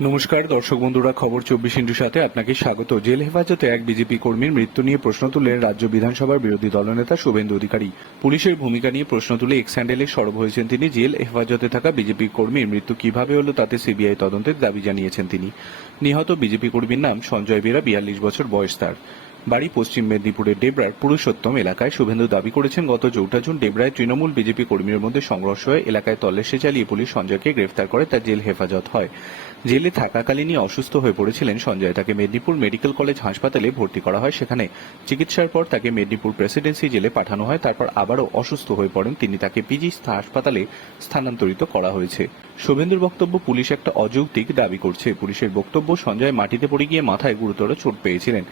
নমস্কার, দর্শক বন্ধুরা, খবর চব্বিশ ইন্টুর সাথে আপনাকে স্বাগত। জেল হেফাজতে এক বিজেপি কর্মীর মৃত্যু নিয়ে প্রশ্ন তুললেন রাজ্য বিধানসভার বিরোধী দলনেতা শুভেন্দু অধিকারী। পুলিশের ভূমিকা নিয়ে প্রশ্ন তুলে এক্স হ্যান্ডেলে সরব হয়েছেন তিনি। জেল হেফাজতে থাকা বিজেপি কর্মীর মৃত্যু কীভাবে হলো তাতে সিবিআই তদন্তের দাবি জানিয়েছেন তিনি। নিহত বিজেপি কর্মীর নাম সঞ্জয় বেরা, বিয়াল্লিশ বছর বয়স তার। বাড়ি, পশ্চিম মেদিনীপুরের ডেবরার পুরুষোত্তম এলাকায় শুভেন্দু দাবি করেছেন, গত চৌঠা জুন ডেবরায় তৃণমূল বিজেপি কর্মীর মধ্যে সংঘর্ষ হয়ে এলাকায় তল্লাশি চালিয়ে পুলিশ সঞ্জয়কে গ্রেফতার করে, তার জেল হেফাজত হয়। জেলে থাকাকালীনই অসুস্থ হয়ে পড়েছিলেন সঞ্জয়। তাকে মেদিনীপুর মেডিকেল কলেজ হাসপাতালে ভর্তি করা হয়। সেখানে চিকিৎসার পর তাকে মেদিনীপুর প্রেসিডেন্সি জেলে পাঠানো হয়। তারপর আবারও অসুস্থ হয়ে পড়েন। তিনি তাকে পিজি হাসপাতালে স্থানান্তরিত করা হয়েছে। শুভেন্দুর বক্তব্য, পুলিশ একটা অযৌক্তিক দাবি করছে। পুলিশের বক্তব্য, সঞ্জয় মাটিতে পড়ে গিয়ে মাথায় গুরুতর চোট পেয়েছিলেন।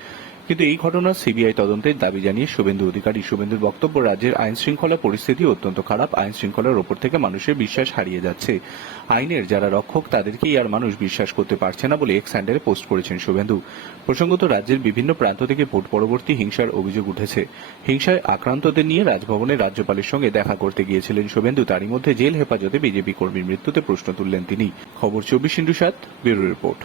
কিন্তু এই ঘটনার সিবিআই তদন্তের দাবি জানিয়ে শুভেন্দু অধিকারী, শুভেন্দুর বক্তব্য, রাজ্যের আইন শৃঙ্খলা পরিস্থিতি অত্যন্ত খারাপ। আইন শৃঙ্খলার ওপর থেকে মানুষের বিশ্বাস হারিয়ে যাচ্ছে। আইনের যারা রক্ষক, তাদেরকেই আর মানুষ বিশ্বাস করতে পারছে না বলে এক্স হ্যান্ডেলে পোস্ট করেছেন শুভেন্দু। প্রসঙ্গত, রাজ্যের বিভিন্ন প্রান্ত থেকে ভোট পরবর্তী হিংসার অভিযোগ উঠেছে। হিংসায় আক্রান্তদের নিয়ে রাজভবনে রাজ্যপালের সঙ্গে দেখা করতে গিয়েছিলেন শুভেন্দু। তারই মধ্যে জেল হেফাজতে বিজেপি কর্মীর মৃত্যুতে প্রশ্ন তুললেন তিনি। খবর চব্বিশ ইন্টু সাত ব্যুরো রিপোর্ট।